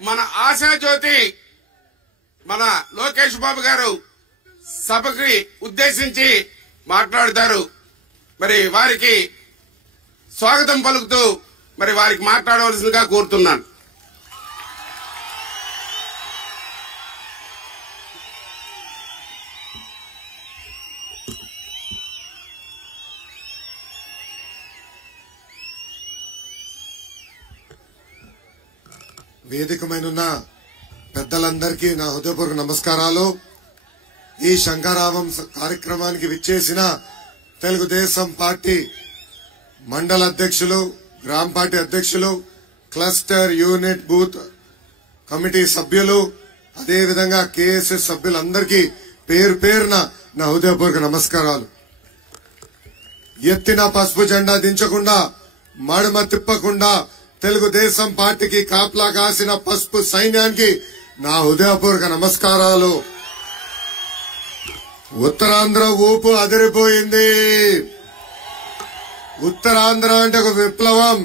మన ఆశాజ్యోతి మన లోకేష్ బాబు గారు సభకి ఉద్దేశించి మాట్లాడతారు. మరి వారికి స్వాగతం పలుకుతూ మరి వారికి మాట్లాడవలసిందిగా కోరుతున్నాను. వేదికమైన పెద్దలందరికీ నా హృదయపూర్వక నమస్కారాలు. ఈ శంకరావం కార్యక్రమానికి విచ్చేసిన తెలుగుదేశం పార్టీ మండల అధ్యక్షులు, గ్రామ పార్టీ అధ్యక్షులు, క్లస్టర్ యూనిట్ బూత్ కమిటీ సభ్యులు, అదేవిధంగా కేఎస్ఎస్ సభ్యులందరికీ పేరు పేరున నా హృదయపూర్వక నమస్కారాలు. ఎత్తిన పసుపు జెండా దించకుండా, మడమ తిప్పకుండా తెలుగుదేశం పార్టీకి కాపలా కాసిన పసుపు సైన్యానికి నా హృదయపూర్వక నమస్కారాలు. ఉత్తరాంధ్ర ఊపు అదిరిపోయింది. ఉత్తరాంధ్ర అంటే ఒక విప్లవం,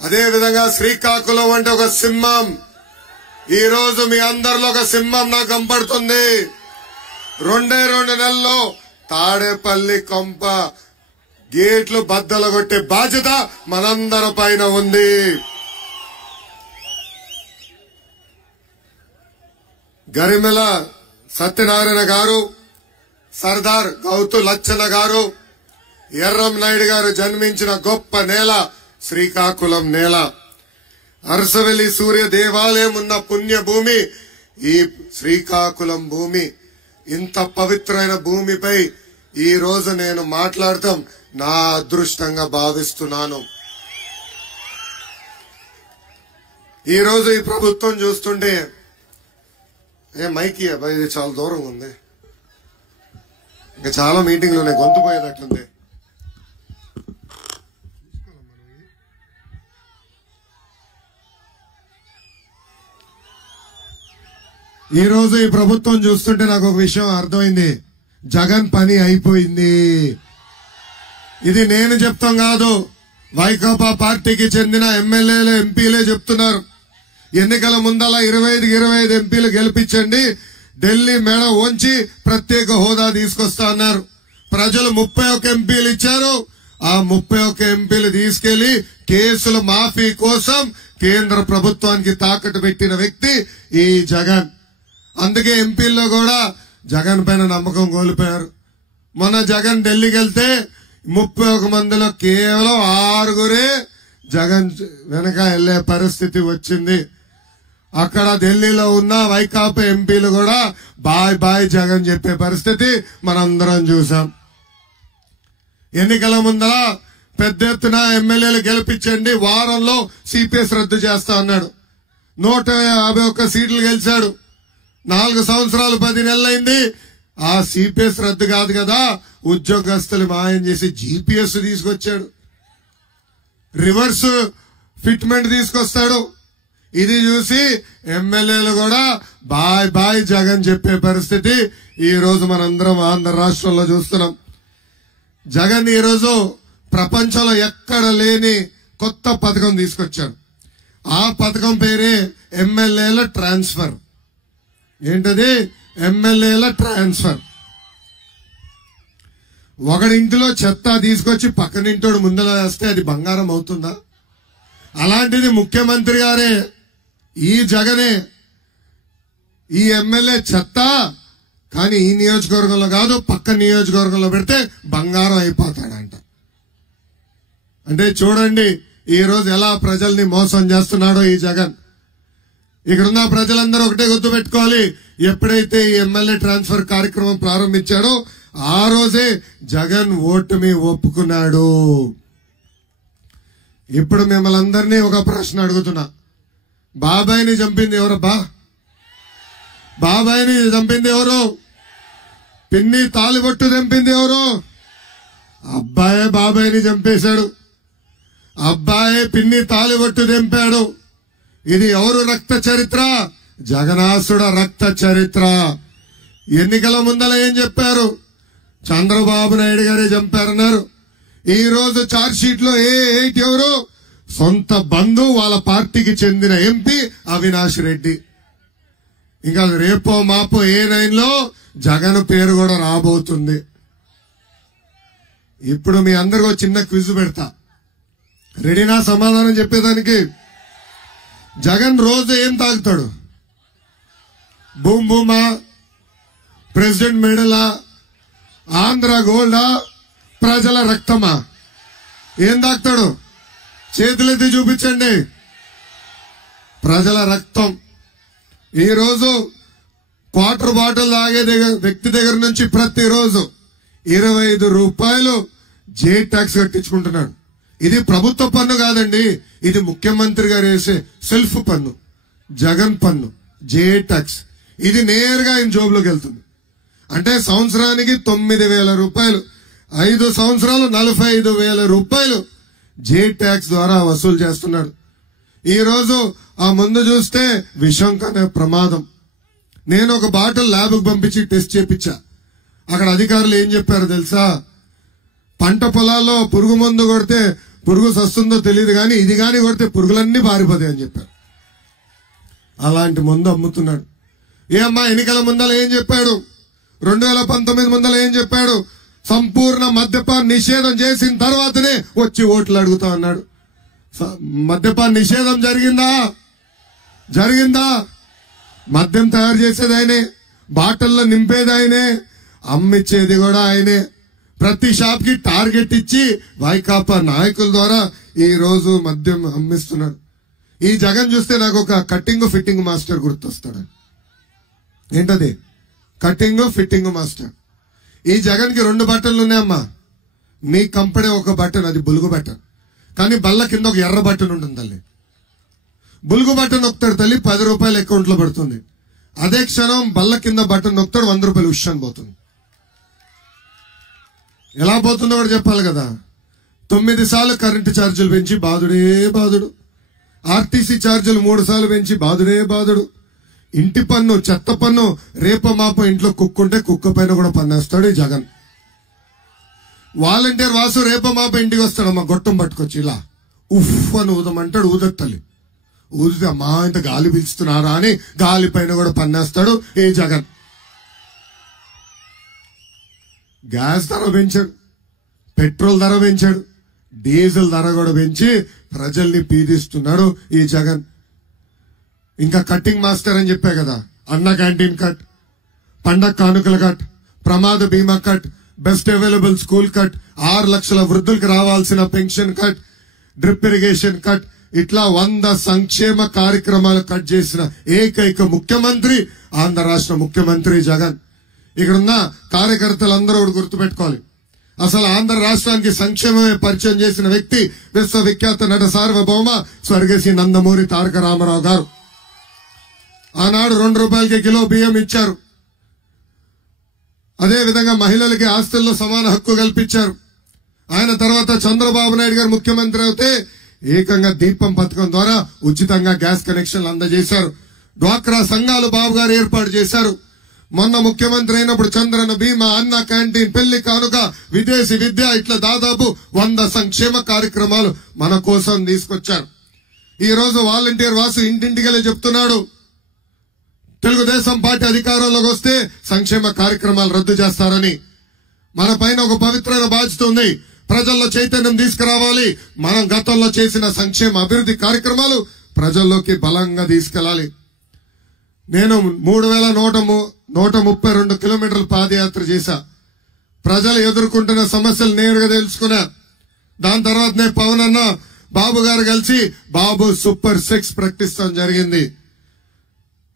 అదేవిధంగా శ్రీకాకుళం అంటే ఒక సింహం. ఈ రోజు మీ అందరిలో ఒక సింహం నాకు కనపడుతుంది. 2 నెలల్లో తాడేపల్లి కొంప గేట్లు బద్దలు కొట్టే బాధ్యత మనందరి పైన ఉంది. గరిమెల సత్యనారాయణ గారు, సర్దార్ గౌతు లచ్చన్న గారు, ఎర్రం నాయుడు గారు జన్మించిన గొప్ప నేల శ్రీకాకుళం నేల. అరసవెల్లి సూర్య దేవాలయం ఉన్న పుణ్యభూమి ఈ శ్రీకాకుళం భూమి. ఇంత పవిత్రమైన భూమిపై ఈ రోజు నేను మాట్లాడటం నా అదృష్టంగా భావిస్తున్నాను. ఈ రోజు ఈ ప్రభుత్వం చూస్తుంటే మైకి ఇది చాలా దూరంగా ఉంది, ఇంకా చాలా మీటింగ్లు ఉన్నాయి, గొంతు పోయేటట్టుంది. ఈ రోజు ఈ ప్రభుత్వం చూస్తుంటే నాకు ఒక విషయం అర్థమైంది. జగన్ పని అయిపోయింది. ఇది నేను చెప్తాం కాదు, వైకాపా పార్టీకి చెందిన ఎమ్మెల్యేలు, ఎంపీలే చెప్తున్నారు. ఎన్నికల ముందల 25 ఎంపీలు గెలిపించండి, ఢిల్లీ మెడ వంచి ప్రత్యేక హోదా తీసుకొస్తా అన్నారు. ప్రజలు 31 ఎంపీలు ఇచ్చారు. ఆ 31 ఎంపీలు తీసుకెళ్లి కేసుల మాఫీ కోసం కేంద్ర ప్రభుత్వానికి తాకట్టు పెట్టిన వ్యక్తి ఈ జగన్. అందుకే ఎంపీల్లో కూడా జగన్ పైన నమ్మకం కోల్పోయారు. మొన్న జగన్ ఢిల్లీకి వెళ్తే 31 మందిలో కేవలం 6 జగన్ వెనక వెళ్లే పరిస్థితి వచ్చింది. అక్కడ ఢిల్లీలో ఉన్న వైకాపా ఎంపీలు కూడా బాయ్ బాయ్ జగన్ చెప్పే పరిస్థితి మనందరం చూసాం. ఎన్నికల ముందర పెద్ద ఎత్తున ఎమ్మెల్యేలు గెలిపించండి, వారంలో సిపిఎస్ రద్దు చేస్తా అన్నాడు. 151 సీట్లు గెలిచాడు. 4 సంవత్సరాలు 10 నెలలైంది. ఆ సిపిఎస్ రద్దు కాదు కదా, ఉద్యోగస్తులు మాయం చేసి జీపీఎస్ తీసుకొచ్చాడు, రివర్స్ ఫిట్మెంట్ తీసుకొస్తాడు. ఇది చూసి ఎమ్మెల్యేలు కూడా బాయ్ బాయ్ జగన్ చెప్పే పరిస్థితి ఈ రోజు మనందరం ఆంధ్ర రాష్ట్రంలో చూస్తున్నాం. జగన్ ఈ రోజు ప్రపంచంలో ఎక్కడ లేని కొత్త పథకం తీసుకొచ్చాడు. ఆ పథకం పేరే ఎమ్మెల్యేల ట్రాన్స్ఫర్. ఏంటది? ఎమ్మెల్యేల ట్రాన్స్ఫర్. ఒకడింటిలో చెత్త తీసుకొచ్చి పక్కనింటోడు ముందర వేస్తే అది బంగారం అవుతుందా? అలాంటిది ముఖ్యమంత్రి గారే, ఈ జగనే ఈ ఎమ్మెల్యే చెత్త, కానీ ఈ నియోజకవర్గంలో కాదు పక్క నియోజకవర్గంలో పెడితే బంగారం అయిపోతాడంట. అంటే చూడండి ఈ రోజు ఎలా ప్రజల్ని మోసం చేస్తున్నాడో ఈ జగన్. ఇక్కడున్న ప్రజలందరూ ఒకటే గుర్తు పెట్టుకోవాలి, ఎప్పుడైతే ఈ ఎమ్మెల్యే ట్రాన్స్ఫర్ కార్యక్రమం ప్రారంభించాడో ఆ రోజే జగన్ ఓటమి ఒప్పుకున్నాడు. ఇప్పుడు మిమ్మల్ని అందరినీ ఒక ప్రశ్న అడుగుతున్నా, బాబాయిని చంపింది ఎవరబ్బా? బాబాయిని చంపింది ఎవరు? పిన్ని తాలిబొట్టు చంపింది ఎవరు? అబ్బాయే బాబాయిని చంపేశాడు, అబ్బాయే పిన్ని తాలిబొట్టు చంపాడు. ఇది ఎవరు రక్త చరిత్ర? జగనాసుడ రక్త చరిత్ర. ఎన్నికల ముందల ఏం చెప్పారు? చంద్రబాబు నాయుడు గారే చంపారన్నారు. ఈ రోజు చార్జ్ షీట్ లో 8 ఎవరు? సొంత బంధువు వాళ్ళ పార్టీకి చెందిన ఎంపీ అవినాష్ రెడ్డి. ఇంకా రేపో మాపో ఏ9 లో జగన్ పేరు కూడా రాబోతుంది. ఇప్పుడు మీ అందరికీ చిన్న క్విజ్ పెడతా, రెడీనా సమాధానం చెప్పేదానికి? జగన్ రోజు ఏం తాగుతాడు? బూమ్ బూమా, ప్రెసిడెంట్ మెడలా, ఆంధ్ర గోల్డా, ప్రజల రక్తమా? ఏం తాగుతాడు? చేతులెత్తి చూపించండి. ప్రజల రక్తం. ఈరోజు క్వార్టర్ బాటిల్ తాగే వ్యక్తి దగ్గర నుంచి ప్రతిరోజు 25 రూపాయలు జే ట్యాక్స్ కట్టించుకుంటున్నాడు. ఇది ప్రభుత్వ పన్ను కాదండి, ఇది ముఖ్యమంత్రి గారు వేసే సెల్ఫ్ పన్ను, జగన్ పన్ను, జే ట్యాక్స్. ఇది నేరుగా ఆయన జోబులోకి వెళ్తుంది. అంటే సంవత్సరానికి 9,000 రూపాయలు, 5 సంవత్సరాలు 45,000 రూపాయలు జే ట్యాక్స్ ద్వారా వసూలు చేస్తున్నాడు. ఈ రోజు ఆ ముందు చూస్తే విషం కనే ప్రమాదం. నేను ఒక బాటిల్ ల్యాబ్కి పంపించి టెస్ట్ చేపించా. అక్కడ అధికారులు ఏం చెప్పారు తెలుసా? పంట పొలాల్లో పురుగు మందు కొడితే పురుగు సస్తుందో తెలియదు కానీ ఇది కానీ కొడితే పురుగులన్నీ పారిపోతాయి అని చెప్పారు. అలాంటి మందు అమ్ముతున్నాడు. ఏమ్మా ఎన్నికల ముందల ఏం చెప్పాడు? 2019 ముందల ఏం చెప్పాడు? సంపూర్ణ మద్యపాన నిషేధం చేసిన తర్వాతనే వచ్చి ఓట్లు అడుగుతా అన్నాడు. మద్యపాన నిషేధం జరిగిందా? మద్యం తయారు చేసేది ఆయనే, బాటిల్లో నింపేది ఆయనే, అమ్మిచ్చేది కూడా ఆయనే. ప్రతి షాప్ కి టార్గెట్ ఇచ్చి వైకాపా నాయకుల ద్వారా ఈ రోజు మద్యం అమ్మిస్తున్నాడు. ఈ జగన్ చూస్తే నాకు ఒక కట్టింగ్ ఫిట్టింగ్ మాస్టర్ గుర్తొస్తాడు. ఏంటది? Cutting fitting master. ఈ జగన్ కి 2 బట్టలు ఉన్నాయమ్మా. మీ కంపెనీ ఒక బటన్, అది బులుగు బటన్. కానీ బల్ల కింద ఒక ఎర్ర బటన్ ఉంటుంది తల్లి. బులుగు బటన్ నొక్కుతాడు తల్లి, 10 రూపాయలు అకౌంట్ లో పడుతుంది. అదే క్షణం బల్ల కింద బటన్ నొక్కుతాడు, 100 రూపాయలు ఉష్షన్ పోతుంది. ఎలా పోతుందో కూడా చెప్పాలి కదా. 9 సార్లు కరెంటు ఛార్జీలు పెంచి బాధుడే బాధుడు. ఆర్టీసీ ఛార్జీలు 3 సార్లు పెంచి బాధుడే బాధుడు. ఇంటి పన్ను, చెత్త పన్ను, రేప మాప ఇంట్లో కుక్కుంటే కుక్క పైన కూడా పన్నేస్తాడు ఈ జగన్. వాలంటీర్ వాసు రేప మాప ఇంటికి వస్తాడమ్మా, గొట్టం పట్టుకొచ్చి ఇలా ఉఫ్ అని ఊదమంటాడు. ఊదత్తలి ఊదితే అమ్మా ఇంత గాలి పీల్చుతున్నారా అని గాలి పైన కూడా పన్నేస్తాడు ఈ జగన్. గ్యాస్ ధర పెంచాడు, పెట్రోల్ ధర పెంచాడు, డీజిల్ ధర కూడా పెంచి ప్రజల్ని పీడిస్తున్నాడు ఈ జగన్. ఇంకా కట్టింగ్ మాస్టర్ అని చెప్పా కదా, అన్న క్యాంటీన్ కట్, పండగ కానుకల కట్, ప్రమాద బీమా cut, best available school cut, 6 లక్షల వృద్ధులకు రావాల్సిన pension cut, drip irrigation cut, ఇట్లా 100 సంక్షేమ కార్యక్రమాలు కట్ చేసిన ఏకైక ముఖ్యమంత్రి ఆంధ్ర రాష్ట్ర ముఖ్యమంత్రి జగన్. ఇక్కడున్న కార్యకర్తలందరూ గుర్తుపెట్టుకోవాలి, అసలు ఆంధ్ర రాష్ట్రానికి సంక్షేమమే పరిచయం చేసిన వ్యక్తి విశ్వవిఖ్యాత నట సార్వభౌమ స్వర్గశ్రీ నందమూరి తారక రామారావు గారు. ఆనాడు 2 రూపాయలకి కిలో బియ్యం ఇచ్చారు. అదే విధంగా మహిళలకి ఆస్తుల్లో సమాన హక్కు కల్పించారు. ఆయన తర్వాత చంద్రబాబు నాయుడు గారు ముఖ్యమంత్రి అయితే ఏకంగా దీపం పథకం ద్వారా ఉచితంగా గ్యాస్ కనెక్షన్లు అందజేశారు. డ్వాక్రా సంఘాలు బాబు గారు ఏర్పాటు చేశారు. మొన్న ముఖ్యమంత్రి అయినప్పుడు చంద్రన బీమా, అన్న క్యాంటీన్, పెళ్లి కానుక, విదేశీ విద్య, ఇట్లా దాదాపు 100 సంక్షేమ కార్యక్రమాలు మన కోసం తీసుకొచ్చారు. ఈ రోజు వాలంటీర్ వాసు ఇంటింటికెళ్ళి చెప్తున్నాడు, తెలుగుదేశం పార్టీ అధికారంలోకి వస్తే సంక్షేమ కార్యక్రమాలు రద్దు చేస్తారని. మన పైన ఒక పవిత్రమైన బాధ్యత ఉంది. ప్రజల్లో చైతన్యం తీసుకురావాలి. మనం గతంలో చేసిన సంక్షేమ అభివృద్ధి కార్యక్రమాలు ప్రజల్లోకి బలంగా తీసుకెళ్లాలి. నేను 3,132 కిలోమీటర్ల పాదయాత్ర చేశా. ప్రజలు ఎదుర్కొంటున్న సమస్యలు నేరుగా తెలుసుకున్నా. దాని తర్వాతనే పవన్ అన్న బాబు గారు కలిసి బాబు సూపర్ 6 ప్రకటిస్తాం జరిగింది.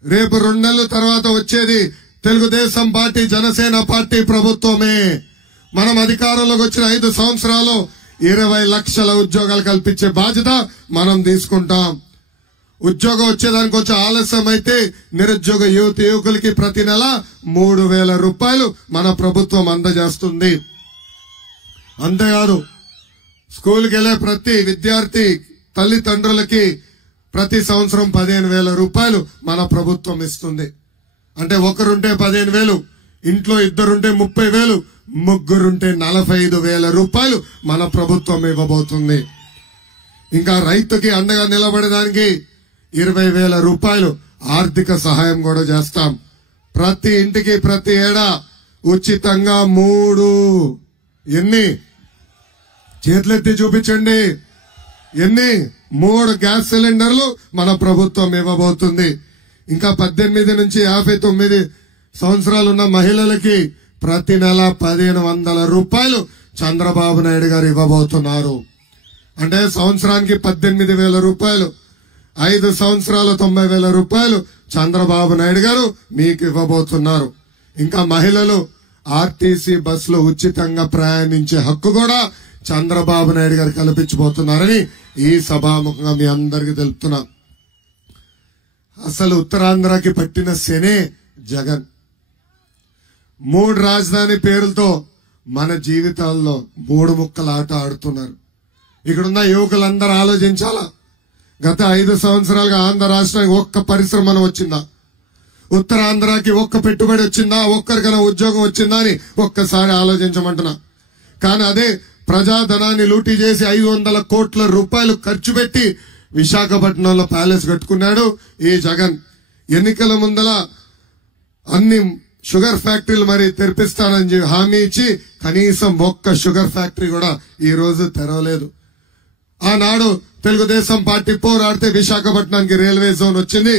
రేపు 2 నెలల తర్వాత వచ్చేది తెలుగుదేశం పార్టీ, జనసేన పార్టీ ప్రభుత్వమే. మనం అధికారంలోకి వచ్చిన 5 సంవత్సరాలు 20 లక్షల ఉద్యోగాలు కల్పించే బాధ్యత మనం తీసుకుంటాం. ఉద్యోగం వచ్చేదానికి కొంచెం ఆలస్యం అయితే నిరుద్యోగ యువకులకి ప్రతి నెల 3,000 రూపాయలు మన ప్రభుత్వం అందజేస్తుంది. అంతేకాదు, స్కూల్కి వెళ్లే ప్రతి విద్యార్థి తల్లిదండ్రులకి ప్రతి సంవత్సరం 15,000 రూపాయలు మన ప్రభుత్వం ఇస్తుంది. అంటే ఒకరుంటే 15,000, ఇంట్లో 2 30,000, 3 45,000 రూపాయలు మన ప్రభుత్వం ఇవ్వబోతుంది. ఇంకా రైతుకి అండగా నిలబడడానికి 20,000 రూపాయలు ఆర్థిక సహాయం కూడా చేస్తాం. ప్రతి ఇంటికి ప్రతి ఏడా ఉచితంగా 3 ఎన్ని చేతులెత్తి చూపించండి, ఎన్ని 3 గ్యాస్ సిలిండర్లు మన ప్రభుత్వం ఇవ్వబోతుంది. ఇంకా 18 నుంచి 59 సంవత్సరాలు ఉన్న మహిళలకి ప్రతి నెల 1,500 రూపాయలు చంద్రబాబు నాయుడు గారు ఇవ్వబోతున్నారు. అంటే సంవత్సరానికి 18,000 రూపాయలు, 5 సంవత్సరాలు 90,000 రూపాయలు చంద్రబాబు నాయుడు గారు మీకు ఇవ్వబోతున్నారు. ఇంకా మహిళలు ఆర్టీసీ బస్సులో ఉచితంగా ప్రయాణించే హక్కు కూడా చంద్రబాబు నాయుడు గారు కల్పించబోతున్నారని ఈ సభాముఖంగా మీ అందరికీ తెలుపుతున్నా. అసలు ఉత్తరాంధ్రకి పట్టిన శనే జగన్. 3 రాజధాని పేరులతో మన జీవితాల్లో 3 ముక్కల ఆట ఆడుతున్నారు. ఇక్కడున్న యువకులందరూ ఆలోచించాలా. గత 5 సంవత్సరాలుగా ఆంధ్ర రాష్ట్రానికి ఒక్క పరిశ్రమ వచ్చిందా? ఉత్తరాంధ్రకి ఒక్క పెట్టుబడి వచ్చిందా? ఒక్కరికైనా ఉద్యోగం వచ్చిందా అని ఒక్కసారి ఆలోచించమంటున్నా. కానీ అదే ప్రజాధనాన్ని లూటీ చేసి 500 కోట్ల రూపాయలు ఖర్చు పెట్టి విశాఖపట్నంలో ప్యాలెస్ కట్టుకున్నాడు ఈ జగన్. ఎన్నికల ముందల అన్ని షుగర్ ఫ్యాక్టరీలు మరి తెరిపిస్తానని హామీ ఇచ్చి కనీసం ఒక్క షుగర్ ఫ్యాక్టరీ కూడా ఈ రోజు తెరవలేదు. ఆనాడు తెలుగుదేశం పార్టీ పోరాడితే విశాఖపట్నానికి రైల్వే జోన్ వచ్చింది.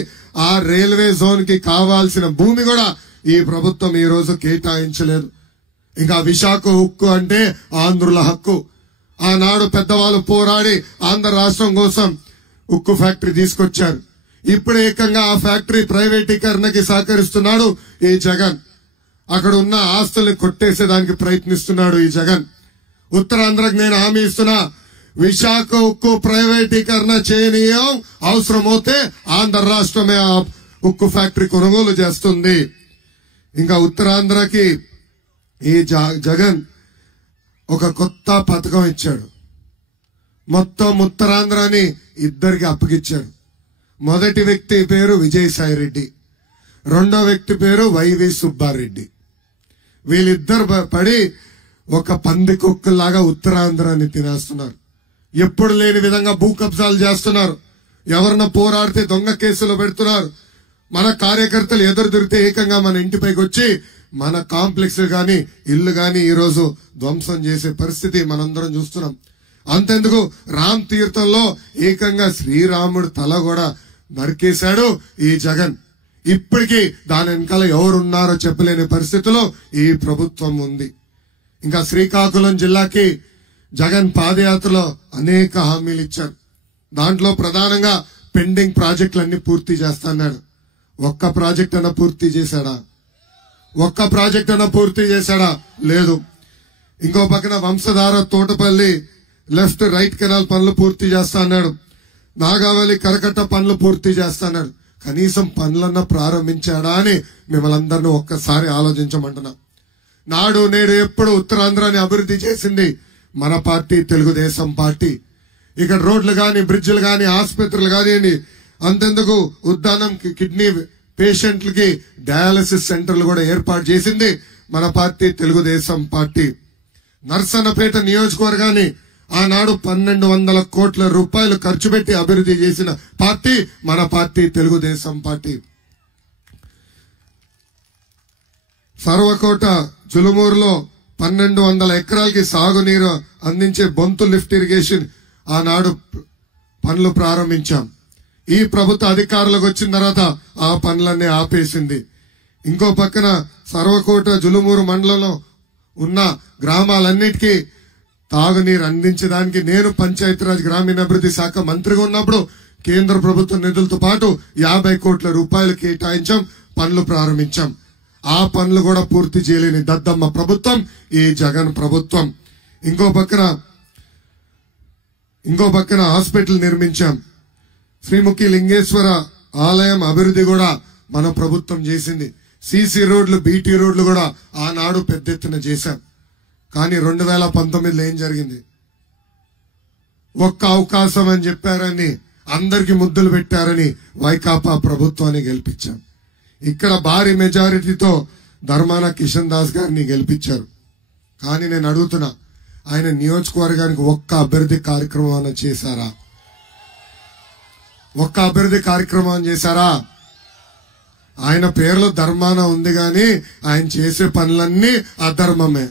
ఆ రైల్వే జోన్ కి కావాల్సిన భూమి కూడా ఈ ప్రభుత్వం ఈ రోజు కేటాయించలేదు. ఇంకా విశాఖ ఉక్కు అంటే ఆంధ్రుల హక్కు. ఆనాడు పెద్దవాళ్ళు పోరాడి ఆంధ్ర రాష్ట్రం కోసం ఉక్కు ఫ్యాక్టరీ తీసుకొచ్చారు. ఇప్పుడు ఏకంగా ఆ ఫ్యాక్టరీ ప్రైవేటీకరణకి సహకరిస్తున్నాడు ఈ జగన్. అక్కడ ఉన్న ఆస్తుల్ని కొట్టేసేదానికి ప్రయత్నిస్తున్నాడు ఈ జగన్. ఉత్తరాంధ్రకు నేను హామీ ఇస్తున్నా, విశాఖ ఉక్కు ప్రైవేటీకరణ చేయనీయం, అవసరమైతే ఆంధ్ర రాష్ట్రమే ఆ ఉక్కు ఫ్యాక్టరీ కొనుగోలు చేస్తుంది. ఇంకా ఉత్తరాంధ్రకి ఈ జగన్ ఒక కొత్త పథకం ఇచ్చాడు. మొత్తం ఉత్తరాంధ్రని 2కి అప్పగిచ్చాడు. మొదటి వ్యక్తి పేరు విజయసాయి రెడ్డి, రెండో వ్యక్తి పేరు వైవి సుబ్బారెడ్డి. వీళ్ళిద్దరు పడి ఒక పంది కుక్కలాగా ఉత్తరాంధ్రాన్ని తినేస్తున్నారు. ఎప్పుడు లేని విధంగా భూ కబ్జాలు చేస్తున్నారు. ఎవరన్నా పోరాడితే దొంగ కేసులు పెడుతున్నారు. మన కార్యకర్తలు ఎదురు దొరికితే ఏకంగా మన ఇంటిపైకి వచ్చి మన కాంప్లెక్స్ గాని ఇల్లు గాని ఈ రోజు ధ్వంసం చేసే పరిస్థితి మనందరం చూస్తున్నాం. అంతెందుకు రామ్ తీర్థంలో ఏకంగా శ్రీరాముడు తల కూడా నరికేశాడు ఈ జగన్. ఇప్పటికీ దాని వెనకాల ఎవరున్నారో చెప్పలేని పరిస్థితిలో ఈ ప్రభుత్వం ఉంది. ఇంకా శ్రీకాకుళం జిల్లాకి జగన్ పాదయాత్రలో అనేక హామీలు ఇచ్చారు. దాంట్లో ప్రధానంగా పెండింగ్ ప్రాజెక్టులన్నీ పూర్తి చేస్తాన్నాడు. ఒక్క ప్రాజెక్ట్ అన్నా పూర్తి చేశాడా? ఒక్క ప్రాజెక్ట్ అన్నా పూర్తి చేశాడా? లేదు. ఇంకో పక్కన Vamsadhara Thotapalli left right canal పనులు పూర్తి చేస్తా అన్నాడు. నాగావళి కరకట్ట పనులు పూర్తి చేస్తాడు. కనీసం పనులన్నా ప్రారంభించాడా అని మిమ్మల్ని అందరినీ ఒక్కసారి ఆలోచించమంటున్నా. నాడు నేడు ఎప్పుడు ఉత్తరాంధ్రాన్ని అభివృద్ధి చేసింది మన పార్టీ, తెలుగుదేశం పార్టీ. ఇక్కడ రోడ్లు గాని, బ్రిడ్జిలు గాని, ఆసుపత్రులు కానివ్వండి, అంతెందుకు ఉద్దానం కిడ్నీ పేషెంట్లకి డయాలసిస్ సెంటర్లు కూడా ఏర్పాటు చేసింది మన పార్టీ, తెలుగుదేశం పార్టీ. నర్సన్నపేట నియోజకవర్గాన్ని ఆనాడు 1,200 కోట్ల రూపాయలు ఖర్చు పెట్టి అభివృద్ధి చేసిన పార్టీ మన పార్టీ, తెలుగుదేశం పార్టీ. సర్వకోట చులుమూరులో 1,200 ఎకరాలకి సాగునీరు అందించే బొంతు లిఫ్ట్ ఇరిగేషన్ ఆనాడు పనులు ప్రారంభించాం. ఈ ప్రభుత్వ అధికారులకు వచ్చిన తర్వాత ఆ పనులన్నీ ఆపేసింది. ఇంకో పక్కన సర్వకోట జులుమూరు మండలంలో ఉన్న గ్రామాలన్నిటికీ తాగునీరు అందించడానికి నేను పంచాయతీరాజ్ గ్రామీణాభివృద్ధి శాఖ మంత్రిగా ఉన్నప్పుడు కేంద్ర ప్రభుత్వ నిధులతో పాటు 50 కోట్ల రూపాయలు కేటాయించాం, పనులు ప్రారంభించాం. ఆ పనులు కూడా పూర్తి చేయలేని దద్దమ్మ ప్రభుత్వం ఈ జగన్ ప్రభుత్వం. ఇంకో పక్కన హాస్పిటల్ నిర్మించాం. శ్రీముఖి లింగేశ్వర ఆలయం అభివృద్ధి కూడా మన ప్రభుత్వం చేసింది. సీసీ రోడ్లు, బీటీ రోడ్లు కూడా ఆనాడు పెద్ద ఎత్తున చేశాం. కానీ 2019లో ఏం జరిగింది? ఒక్క అవకాశం అని చెప్పారని, అందరికి ముద్దులు పెట్టారని వైకాపా ప్రభుత్వాన్ని గెలిపించాం. ఇక్కడ భారీ మెజారిటీతో ధర్మాన కిషన్ దాస్ గారిని గెలిపించారు. కానీ నేను అడుగుతున్నా, ఆయన నియోజకవర్గానికి ఒక్క అభివృద్ధి కార్యక్రమం చేశారా? ఒక్క అభివృద్ధి కార్యక్రమం చేశారా? ఆయన పేరులో ధర్మాన ఉంది గాని ఆయన చేసే పనులన్నీ అధర్మమే.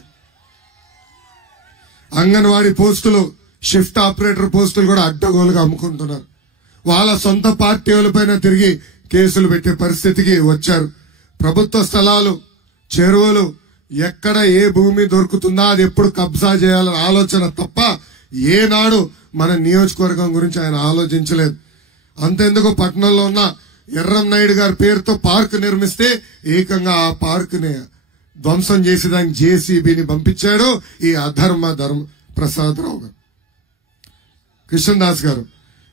అంగన్వాడీ పోస్టులు, షిఫ్ట్ ఆపరేటర్ పోస్టులు కూడా అడ్డగోలుగా అమ్ముకుంటున్నారు. వాళ్ళ సొంత పార్టీ వాళ్ళపైన తిరిగి కేసులు పెట్టే పరిస్థితికి వచ్చారు. ప్రభుత్వ స్థలాలు, చెరువులు, ఎక్కడ ఏ భూమి దొరుకుతుందా అది ఎప్పుడు కబ్జా చేయాలన్న ఆలోచన తప్ప ఏనాడు మన నియోజకవర్గం గురించి ఆయన ఆలోచించలేదు. అంతెందుకు పట్టణంలో ఉన్న ఎర్రం నాయుడు గారి పేరుతో పార్క్ నిర్మిస్తే ఏకంగా ఆ పార్క్ ని ధ్వంసం చేసేదానికి జేసీబీని పంపించాడు ఈ అధర్మ ప్రసాదరావు గారు, కృష్ణదాస్ గారు.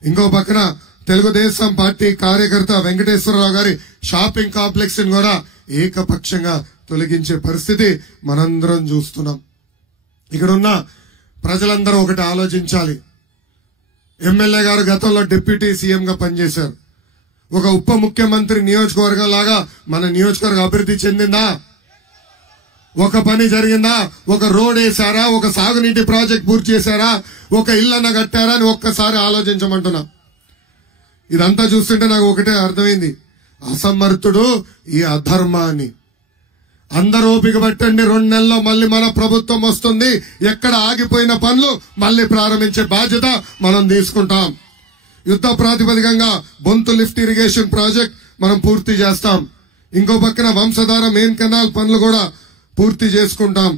ఇంకో పక్కన తెలుగుదేశం పార్టీ కార్యకర్త వెంకటేశ్వరరావు గారి షాపింగ్ కాంప్లెక్స్ ని కూడా ఏకపక్షంగా తొలగించే పరిస్థితి మనందరం చూస్తున్నాం. ఇక్కడున్న ప్రజలందరూ ఒకటి ఆలోచించాలి. ఎమ్మెల్యే గారు గతంలో డిప్యూటీ సీఎం గా పనిచేశారు. ఒక ఉప ముఖ్యమంత్రి నియోజకవర్గం లాగా మన నియోజకవర్గం అభివృద్ధి చెందిందా? ఒక పని జరిగిందా? ఒక రోడ్ వేశారా? ఒక సాగునీటి ప్రాజెక్ట్ పూర్తి చేశారా? ఒక ఇల్లన్న కట్టారా అని ఒక్కసారి ఆలోచించమంటున్నా. ఇదంతా చూస్తుంటే నాకు ఒకటే అర్థమైంది, అసమర్థుడు ఈ అధర్మాన్ని. అందరూ ఓపిక పట్టండి, 2 నెలల్లో మళ్ళీ మన ప్రభుత్వం వస్తుంది. ఎక్కడ ఆగిపోయిన పనులు మళ్ళీ ప్రారంభించే బాధ్యత మనం తీసుకుంటాం. యుద్ధ ప్రాతిపదికంగా బొంతు లిఫ్ట్ ఇరిగేషన్ ప్రాజెక్ట్ మనం పూర్తి చేస్తాం. ఇంకో పక్కన వంశధార మెయిన్ కెనాల్ పనులు కూడా పూర్తి చేసుకుంటాం.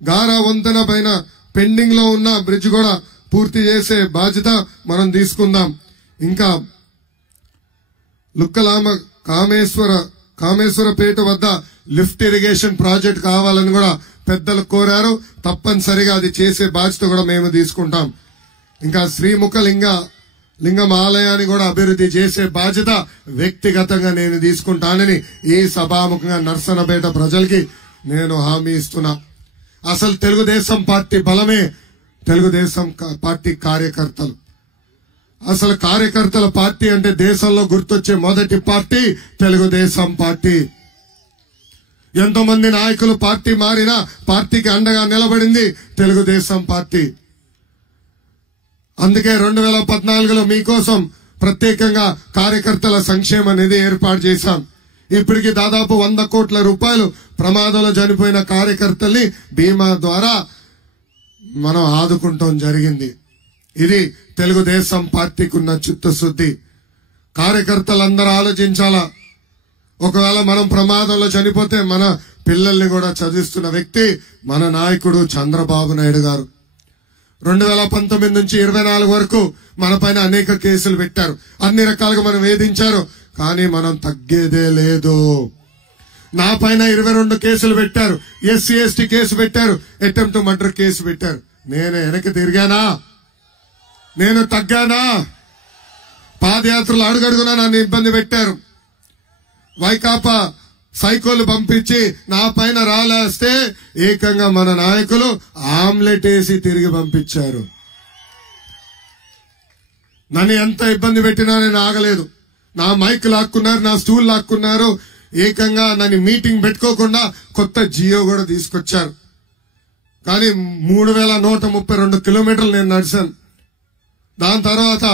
గారా వంతెన పైన పెండింగ్ లో ఉన్న బ్రిడ్జ్ కూడా పూర్తి చేసే బాధ్యత మనం తీసుకుందాం. ఇంకా లుక్కలామ కామేశ్వరపేట వద్ద లిఫ్ట్ ఇరిగేషన్ ప్రాజెక్ట్ కావాలని కూడా పెద్దలు కోరారు. తప్పనిసరిగా అది చేసే బాధ్యత కూడా మేము తీసుకుంటాం. ఇంకా శ్రీముఖ లింగం ఆలయాన్ని కూడా అభివృద్ధి చేసే బాధ్యత వ్యక్తిగతంగా నేను తీసుకుంటానని ఈ సభాముఖంగా నర్సనపేట ప్రజలకి నేను హామీ ఇస్తున్నా. అసలు తెలుగుదేశం పార్టీ బలమే తెలుగుదేశం పార్టీ కార్యకర్తలు. అసలు కార్యకర్తల పార్టీ అంటే దేశంలో గుర్తొచ్చే మొదటి పార్టీ తెలుగుదేశం పార్టీ. ఎంతో మంది నాయకులు పార్టీ మారినా పార్టీకి అండగా నిలబడింది తెలుగుదేశం పార్టీ. అందుకే 2014లో మీకోసం ప్రత్యేకంగా కార్యకర్తల సంక్షేమ నిధి ఏర్పాటు చేశాం. ఇప్పటికి దాదాపు 100 కోట్ల రూపాయలు ప్రమాదంలో చనిపోయిన కార్యకర్తల్ని బీమా ద్వారా మనం ఆదుకుంటాం జరిగింది. ఇది తెలుగుదేశం పార్టీకి ఉన్న చిత్తశుద్ధి. కార్యకర్తలందరూ ఆలోచించాలా. ఒకవేళ మనం ప్రమాదంలో చనిపోతే మన పిల్లల్ని కూడా చదివిస్తున్న వ్యక్తి మన నాయకుడు చంద్రబాబు నాయుడు గారు. 2019 నుంచి 24 వరకు మన పైన అనేక కేసులు పెట్టారు. అన్ని రకాలుగా మనం వేధించారు. కానీ మనం తగ్గేదే లేదు. నా పైన 22 కేసులు పెట్టారు. ఎస్సీ ఎస్టీ కేసు పెట్టారు. అటెంప్ట్ మర్డర్ కేసు పెట్టారు. నేను వెనక్కి తిరిగానా? నేను తగ్గానా? పాదయాత్రలు అడుగడుగునా నన్ను ఇబ్బంది పెట్టారు. వైకాపా సైకోలు పంపించి నా పైన రాలేస్తే ఏకంగా మన నాయకులు ఆమ్లెట్ వేసి తిరిగి పంపించారు. నన్ను ఎంత ఇబ్బంది పెట్టినా నేను ఆగలేదు. నా మైక్ లాక్కున్నారు, నా స్టూల్ లాక్కున్నారు. ఏకంగా నన్ను మీటింగ్ పెట్టుకోకుండా కొత్త జియో కూడా తీసుకొచ్చారు. కానీ 3132 కిలోమీటర్లు నేను నడిచాను. దాని తర్వాత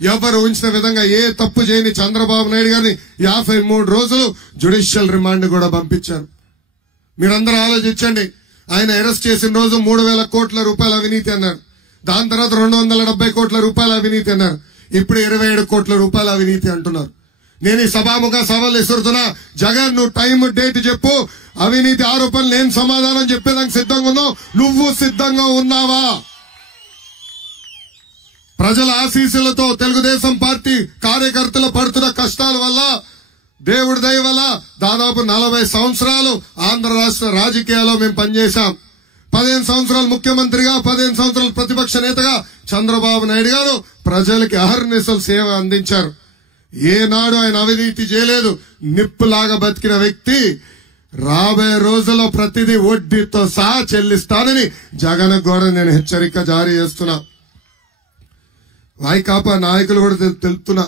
ఎవరు ఊహించిన విధంగా ఏ తప్పు చేయని చంద్రబాబు నాయుడు గారిని 53 రోజులు జ్యుడిషియల్ రిమాండ్ కూడా పంపించారు. మీరందరూ ఆలోచించండి. ఆయన అరెస్ట్ చేసిన రోజు 3000 కోట్ల రూపాయల అవినీతి అన్నారు. దాని తర్వాత 270 కోట్ల రూపాయల అవినీతి అన్నారు. ఇప్పుడు 27 కోట్ల రూపాయల అవినీతి అంటున్నారు. నేను ఈ సభాముఖ సవాల్ విసురుతున్నా. జగన్, నువ్వు టైం డేట్ చెప్పు. అవినీతి ఆరోపణలు నేను సమాధానం చెప్పేదానికి సిద్ధంగా ఉన్నావు. నువ్వు సిద్ధంగా ఉన్నావా? ప్రజల ఆశీస్సులతో తెలుగుదేశం పార్టీ కార్యకర్తలు పడుతున్న కష్టాల వల్ల, దేవుడి దయ వల్ల దాదాపు 40 సంవత్సరాలు ఆంధ్ర రాష్ట్ర రాజకీయాల్లో మేము పనిచేశాం. 15 సంవత్సరాలు ముఖ్యమంత్రిగా, 15 సంవత్సరాలు ప్రతిపక్ష నేతగా చంద్రబాబు నాయుడు గారు ప్రజలకి అహర్నిశలు సేవ అందించారు. ఏనాడు ఆయన అవినీతి చేయలేదు. నిప్పులాగా బతికిన వ్యక్తి. రాబోయే రోజుల్లో ప్రతిదీ వడ్డీతో సహా చెల్లిస్తానని జగన్ కూడా నేను హెచ్చరిక జారీ చేస్తున్నా. వైకాపా నాయకులు కూడా తెలుపుతున్నా.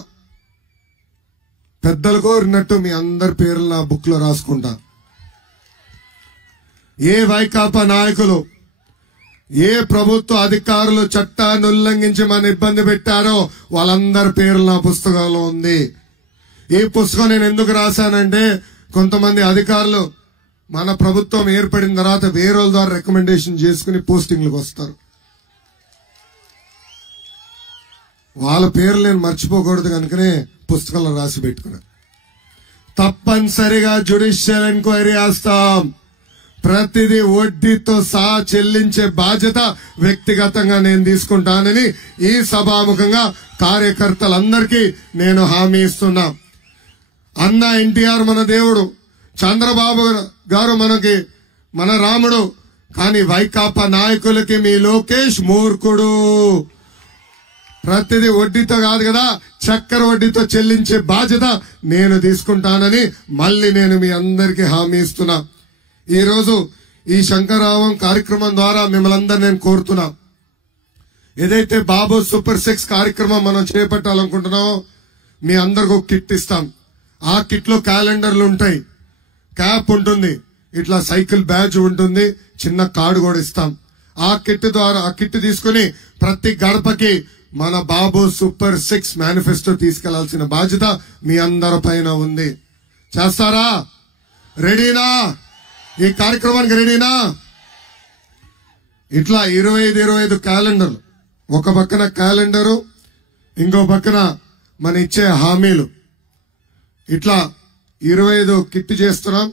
పెద్దలు కోరినట్టు మీ అందరి పేర్లు నా బుక్ లో రాసుకుంటా. ఏ వైకాపా నాయకులు ఏ ప్రభుత్వ అధికారులు చట్టాన్ని ఉల్లంఘించి మన ఇబ్బంది పెట్టారో వాళ్ళందరి పేర్లు నా పుస్తకంలో ఉంది. ఈ పుస్తకం నేను ఎందుకు రాశానంటే కొంతమంది అధికారులు మన ప్రభుత్వం ఏర్పడిన తర్వాత వేరే ద్వారా రికమెండేషన్ చేసుకుని పోస్టింగ్లకు వస్తారు. వాళ్ళ పేర్లు నేను మర్చిపోకూడదు కనుకనే పుస్తకంలో రాసి పెట్టుకున్నా. తప్పనిసరిగా జ్యుడిషియల్ ఎంక్వైరీ చేస్తాం. ప్రతిదీ వడ్డీతో సహా చెల్లించే బాధ్యత వ్యక్తిగతంగా నేను తీసుకుంటానని ఈ సభాముఖంగా కార్యకర్తలందరికీ నేను హామీ ఇస్తున్నా. అన్న ఎన్టీఆర్ మన దేవుడు, చంద్రబాబు గారు మన రాముడు, కానీ వైకాపా నాయకులకి మీ లోకేష్ మూర్ఖుడు. ప్రతిదీ వడ్డీతో కాదు కదా, చక్కెర వడ్డీతో చెల్లించే బాధ్యత నేను తీసుకుంటానని మళ్ళీ నేను మీ అందరికీ హామీ ఇస్తున్నా. ఈ రోజు ఈ శంకరావం కార్యక్రమం ద్వారా మిమ్మల్ని అందరూ నేను కోరుతున్నా. ఏదైతే బాబు సూపర్ 6 కార్యక్రమం మనం చేపట్టాలనుకుంటున్నామో మీ అందరికి ఒక కిట్ ఇస్తాం. ఆ కిట్ లో క్యాలెండర్లు ఉంటాయి, క్యాప్ ఉంటుంది, ఇట్లా సైకిల్ బ్యాచ్ ఉంటుంది, చిన్న కార్డు కూడా ఇస్తాం. ఆ కిట్ తీసుకుని ప్రతి గడపకి మన బాబు సూపర్ 6 మేనిఫెస్టో తీసుకెళ్లాల్సిన బాధ్యత మీ అందరి పైన ఉంది. చేస్తారా? రెడీనా? ఈ కార్యక్రమానికి రెడీనా? ఇట్లా 25 క్యాలెండర్లు, ఒక పక్కన క్యాలెండరు, ఇంకో పక్కన మన ఇచ్చే హామీలు, ఇట్లా 25 కిట్ చేస్తున్నాం.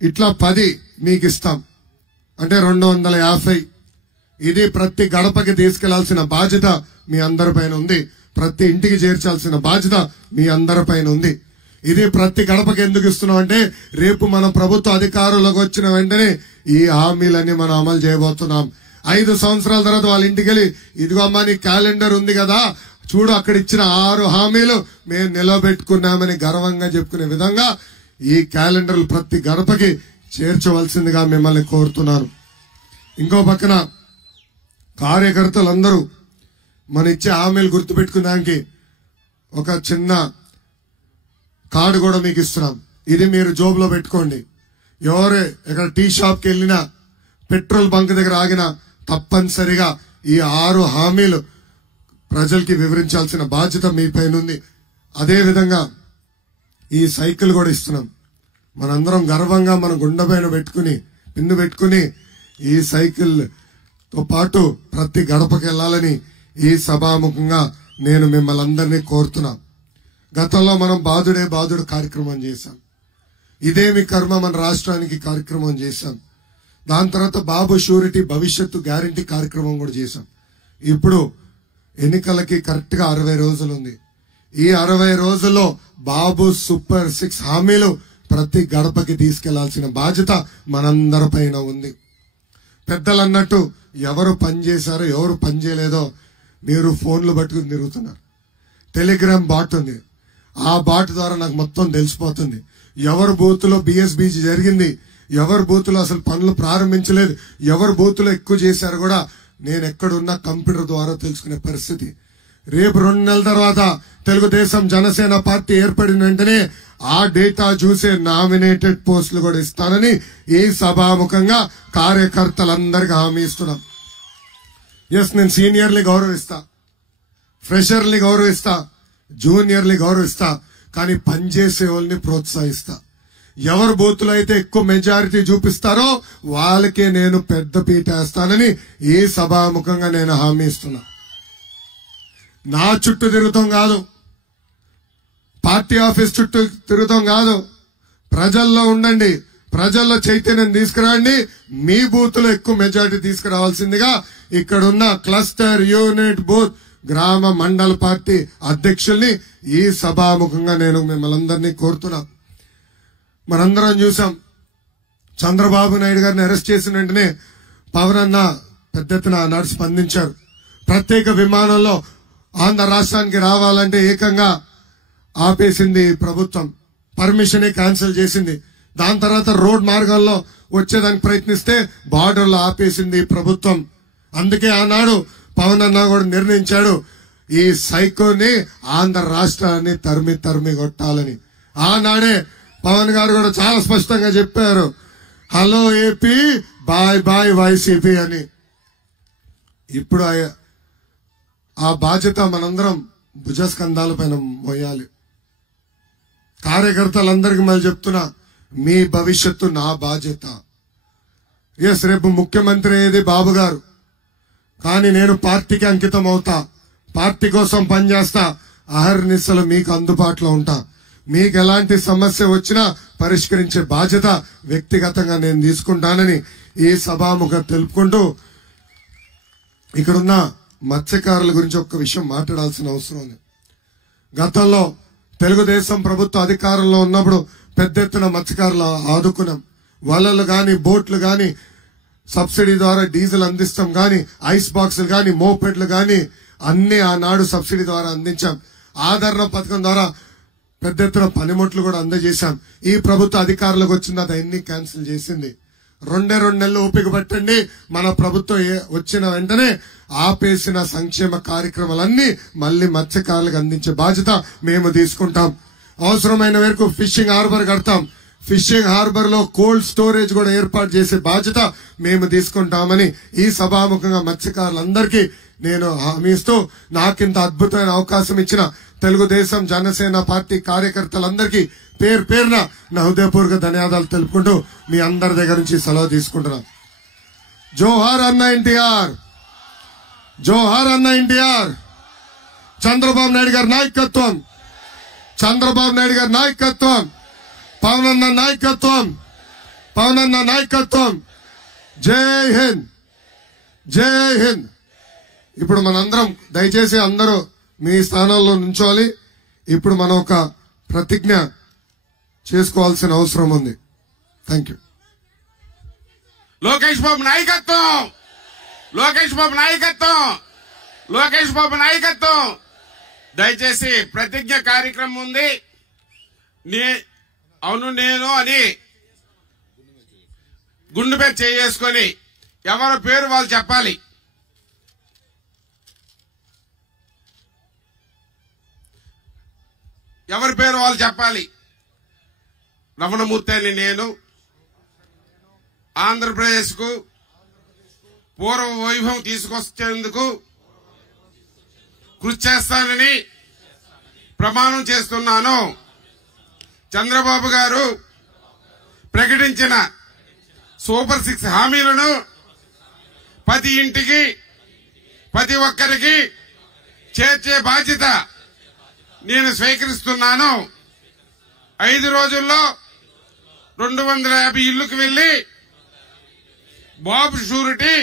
ఇట్లా 10 మీకు ఇస్తాం, అంటే 250. ఇది ప్రతి గడపకి తీసుకెళ్లాల్సిన బాధ్యత మీ అందరి పైన ఉంది. ప్రతి ఇంటికి చేర్చాల్సిన బాధ్యత మీ అందరి పైన ఉంది. ఇది ప్రతి గడపకి ఎందుకు ఇస్తున్నాం అంటే రేపు మన ప్రభుత్వ అధికారులకు వచ్చిన వెంటనే ఈ హామీలన్నీ మనం అమలు చేయబోతున్నాం. 5 సంవత్సరాల తర్వాత వాళ్ళ ఇంటికి వెళ్ళి ఇదిగో అమ్మా నీ క్యాలెండర్ ఉంది కదా, చూడు అక్కడ ఇచ్చిన 6 హామీలు మేము నిలబెట్టుకున్నామని గర్వంగా చెప్పుకునే విధంగా ఈ క్యాలెండర్లు ప్రతి గడపకి చేర్చవలసిందిగా మిమ్మల్ని కోరుతున్నాను. ఇంకో పక్కన కార్యకర్తలందరూ మన ఇచ్చే హామీలు గుర్తుపెట్టుకున్నానికి ఒక చిన్న కార్డు కూడా మీకు ఇస్తున్నాం. ఇది మీరు జోబులో పెట్టుకోండి. ఎవరు ఇక్కడ టీ షాప్ కి వెళ్ళినా, పెట్రోల్ బంక్ దగ్గర ఆగినా తప్పనిసరిగా ఈ 6 హామీలు ప్రజలకి వివరించాల్సిన బాధ్యత మీ పైన ఉంది. అదే విధంగా ఈ సైకిల్ కూడా ఇస్తున్నాం. మనందరం గర్వంగా మన గుండె పైన పిన్ను పెట్టుకుని ఈ సైకిల్ తో పాటు ప్రతి గడపకి వెళ్లాలని ఈ సభాముఖంగా నేను మిమ్మల్ని అందరినీ కోరుతున్నా. గతంలో మనం బాధుడే బాధుడు కార్యక్రమం చేశాం. ఇదేమి కర్మ మన రాష్ట్రానికి కార్యక్రమం చేశాం. దాని తర్వాత బాబు షూరిటీ భవిష్యత్తు గ్యారంటీ కార్యక్రమం కూడా చేశాం. ఇప్పుడు ఎన్నికలకి కరెక్ట్ గా 60 రోజులు ఉంది. ఈ 60 రోజుల్లో బాబు సూపర్ 6 హామీలు ప్రతి గడపకి తీసుకెళ్లాల్సిన బాధ్యత మనందరి పైన ఉంది. పెద్దలు అన్నట్టు ఎవరు పని చేశారో ఎవరు పని చేయలేదో మీరు ఫోన్లు పట్టుకుని తిరుగుతున్నారు. టెలిగ్రామ్ బాట్ ఉంది, ఆ బాట్ ద్వారా నాకు మొత్తం తెలిసిపోతుంది. ఎవరి బూత్లో బిఎస్బీజీ జరిగింది, ఎవరి బూత్లో అసలు పనులు ప్రారంభించలేదు, ఎవరి బూత్లో ఎక్కువ చేశారు కూడా నేను ఎక్కడున్నా కంప్యూటర్ ద్వారా తెలుసుకునే పరిస్థితి. రేపు 2 నెలల తర్వాత తెలుగుదేశం జనసేన పార్టీ ఏర్పడిన వెంటనే ఆ డేటా చూసే నామినేటెడ్ పోస్టులు కూడా ఇస్తానని ఈ సభాముఖంగా కార్యకర్తలందరికీ హామీ ఇస్తున్నాం. ఎస్, నేను సీనియర్ని గౌరవిస్తా, ఫ్రెషర్ని గౌరవిస్తా, జూనియర్ని గౌరవిస్తా, కానీ పనిచేసే వాళ్ళని ప్రోత్సహిస్తా. ఎవరు బూతులు అయితే ఎక్కువ మెజారిటీ చూపిస్తారో వాళ్ళకే నేను పెద్ద పీట వేస్తానని ఈ సభాముఖంగా నేను హామీ ఇస్తున్నా. నా చుట్టూ తిరుగుతాం కాదు, పార్టీ ఆఫీస్ చుట్టూ తిరుగుతాం కాదు, ప్రజల్లో ఉండండి, ప్రజల్లో చైతన్యం తీసుకురండి. మీ బూత్లో ఎక్కువ మెజారిటీ తీసుకురావాల్సిందిగా ఇక్కడున్న క్లస్టర్, యూనిట్, బూత్, గ్రామ, మండల పార్టీ అధ్యక్షుల్ని ఈ సభాముఖంగా నేను మిమ్మల్ని అందరినీ కోరుతున్నా. మనందరం చూసాం, చంద్రబాబు నాయుడు గారిని అరెస్ట్ చేసిన వెంటనే పవన్ అన్న పెద్ద ఎత్తున ఆనాడు స్పందించారు. ప్రత్యేక విమానంలో ఆంధ్ర రాష్ట్రానికి రావాలంటే ఏకంగా ఆపేసింది ప్రభుత్వం, పర్మిషన్ క్యాన్సిల్ చేసింది. దాని తర్వాత రోడ్ మార్గంలో వచ్చేదానికి ప్రయత్నిస్తే బార్డర్లో ఆపేసింది ప్రభుత్వం. అందుకే ఆనాడు పవన్ అన్న కూడా నిర్ణయించాడు ఈ సైకోని ఆంధ్ర రాష్ట్రాన్ని తరిమి కొట్టాలని. ఆనాడే పవన్ గారు కూడా చాలా స్పష్టంగా చెప్పారు, hello AP, bye bye YCP అని. ఇప్పుడు ఆ బాధ్యత మనందరం భుజస్కంధాల పైన మోయాలి. కార్యకర్తలందరికీ మళ్ళీ చెప్తున్నా, మీ భవిష్యత్తు నా బాధ్యత. ఎస్, రేపు ముఖ్యమంత్రి అయ్యేది బాబు గారు, కానీ నేను పార్టీకి అంకితం అవుతా, పార్టీ కోసం పనిచేస్తా, అహర్నిశలు మీకు అందుబాటులో ఉంటా. మీకు ఎలాంటి సమస్య వచ్చినా పరిష్కరించే బాధ్యత వ్యక్తిగతంగా నేను తీసుకుంటానని ఈ సభాముఖం తెలుపుకుంటూ, ఇక్కడున్న మత్స్యకారుల గురించి ఒక్క విషయం మాట్లాడాల్సిన అవసరం ఉంది. గతంలో తెలుగుదేశం ప్రభుత్వ అధికారంలో ఉన్నప్పుడు పెద్ద ఎత్తున మత్స్యకారులు ఆదుకున్నాం. వలలు గాని, బోట్లు గాని, సబ్సిడీ ద్వారా డీజిల్ అందిస్తాం గాని, ఐస్ బాక్సులు గాని, మోపెడ్లు గాని అన్ని ఆనాడు సబ్సిడీ ద్వారా అందించాం. ఆదరణ పథకం ద్వారా పెద్ద ఎత్తున పనిముట్లు కూడా అందజేశాం. ఈ ప్రభుత్వ అధికారులకు వచ్చింది అది అన్ని క్యాన్సిల్ చేసింది. 2 నెలలు ఓపిక పట్టండి. మన ప్రభుత్వం వచ్చిన వెంటనే ఆపేసిన సంక్షేమ కార్యక్రమాలన్నీ మళ్లీ మత్స్యకారులకు అందించే బాధ్యత మేము తీసుకుంటాం. అవసరమైన వరకు ఫిషింగ్ హార్బర్ కడతాం. ఫిషింగ్ హార్బర్ లో కోల్డ్ స్టోరేజ్ కూడా ఏర్పాటు చేసే బాధ్యత మేము తీసుకుంటామని ఈ సభాముఖంగా మత్స్యకారులందరికీ నేను హామీ ఇస్తూ, నాకింత అద్భుతమైన అవకాశం ఇచ్చిన తెలుగుదేశం జనసేన పార్టీ కార్యకర్తలందరికీ పేరు పేరున నా హృదయపూర్వక ధన్యవాదాలు తెలుపుకుంటూ మీ అందరి దగ్గర నుంచి సెలవు తీసుకుంటున్నా. జోహార్ అన్న ఎన్టీఆర్, జోహార్ అన్న ఎన్టీఆర్. చంద్రబాబు నాయుడు గారి నాయకత్వం, చంద్రబాబు నాయుడు గారి నాయకత్వం, పవన్ అన్న నాయకత్వం, పవన్ అన్న నాయకత్వం. జై హింద్, జై హింద్. ఇప్పుడు మనందరం దయచేసి అందరూ మీ స్థానాల్లో నుంచోవాలి. ఇప్పుడు మనం ఒక ప్రతిజ్ఞ చేసుకోవాల్సిన అవసరం ఉంది. Thank you. లోకేష్ బాబు నాయకత్వం, లోకేష్ బాబు నాయకత్వం, లోకేష్ బాబు నాయకత్వం. దయచేసి ప్రతిజ్ఞ కార్యక్రమం ఉంది. అవును నేను అని గుండె మీద చేసుకొని ఎవరి పేరు వాళ్ళు చెప్పాలి. ఎవరి పేరు వాళ్ళు చెప్పాలి. రమణమూర్తి అని నేను ఆంధ్రప్రదేశ్ కు పూర్వ వైభవం తీసుకొచ్చేందుకు కృషి చేస్తానని ప్రమాణం చేస్తున్నాను. చంద్రబాబు గారు ప్రకటించిన సూపర్ 6 హామీలను ప్రతి ఇంటికి, ప్రతి ఒక్కరికి చేర్చే బాధ్యత నేను స్వీకరిస్తున్నాను. 5 రోజుల్లో 250 ఇళ్లకు వెళ్లి బాబు షూరిటీ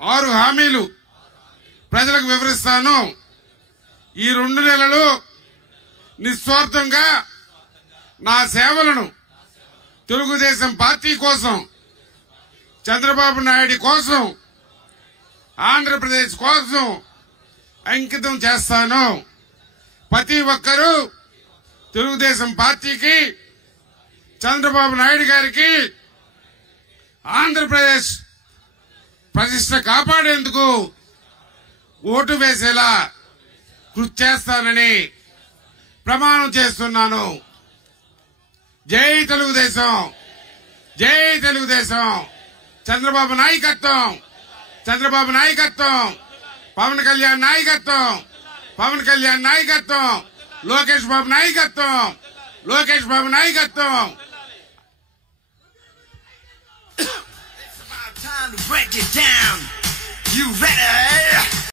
6 హామీలు ప్రజలకు వివరిస్తాను. ఈ 2 నెలలు నిస్వార్థంగా నా సేవలను తెలుగుదేశం పార్టీ కోసం, చంద్రబాబు నాయుడు కోసం, ఆంధ్రప్రదేశ్ కోసం అంకితం చేస్తాను. ప్రతి ఒక్కరూ తెలుగుదేశం పార్టీకి, చంద్రబాబు నాయుడు గారికి, ఆంధ్రప్రదేశ్ ప్రతిష్ట కాపాడేందుకు ఓటు వేసేలా కృషి చేస్తానని ప్రమాణం చేస్తున్నాను. జై తెలుగుదేశం, జై తెలుగుదేశం. చంద్రబాబు నాయకత్వం, చంద్రబాబు నాయకత్వం, పవన్ కళ్యాణ్ నాయకత్వం, పవన్ కళ్యాణ్ నాయకత్వం, లోకేష్ బాబు నాయకత్వం, లోకేష్ బాబు నాయకత్వం. Time to break it down. You ready?